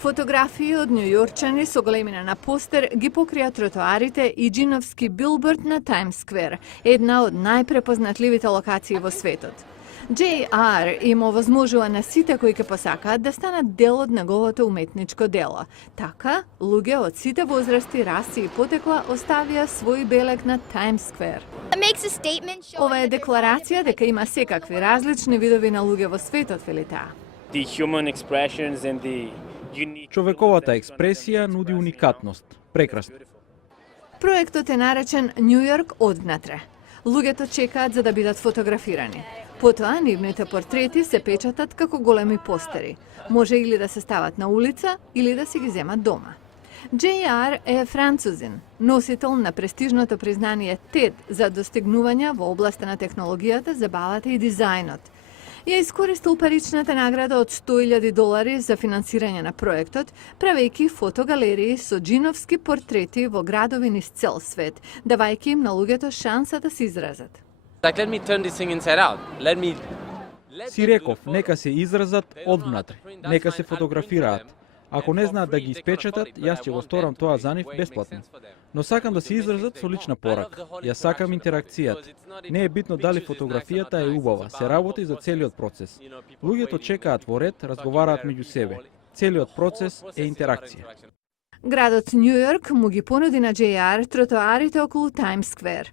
Фотографии од њујорчани со големина на постер ги покрија тротоарите и джиновски билборд на Таймс Сквер, една од најпрепознатливите локации во светот. JR им овозможува на сите кои ќе посакаат да станат дел од неговото уметничко дело. Така, луѓе од сите возрасти, раси и потекла оставија свој белег на Таймс Сквер. Ова е декларација дека има секакви различни видови на луѓе во светот, вели таа. Човековата експресија нуди уникатност. Прекрасно. Проектот е наречен Њујорк одвнатре. Луѓето чекаат за да бидат фотографирани. Потоа нивните портрети се печатат како големи постери. Може или да се стават на улица, или да си ги земат дома. JR е французин, носител на престижното признание TED за достигнувања во областа на технологијата, забавата и дизајнот. Ја искористил паричната награда од $100,000 за финансирање на проектот, правејќи фотогалерии со джиновски портрети во градови низ цел свет, давајќи им на луѓето шанса да се изразат. Си реков, нека се изразат одвнатре, нека се фотографираат. Ако не знаат да ги испечатат, јас ќе го сторам тоа за нив бесплатно. Но сакам да се изразат со лична порака. Јас сакам интеракцијата. Не е битно дали фотографијата е убава, се работи за целиот процес. Луѓето чекаат во ред, разговараат меѓу себе. Целиот процес е интеракција. Градот Њујорк му ги понуди на JR тротоарите околу Таймс Сквер.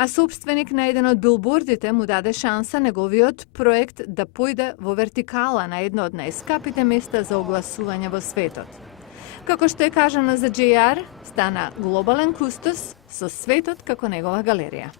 А собственик на еден од билбордите му даде шанса неговиот проект да појде во вертикала на едно од најскапите места за огласување во светот. Како што е кажано за JR, стана глобален кустос со светот како негова галерија.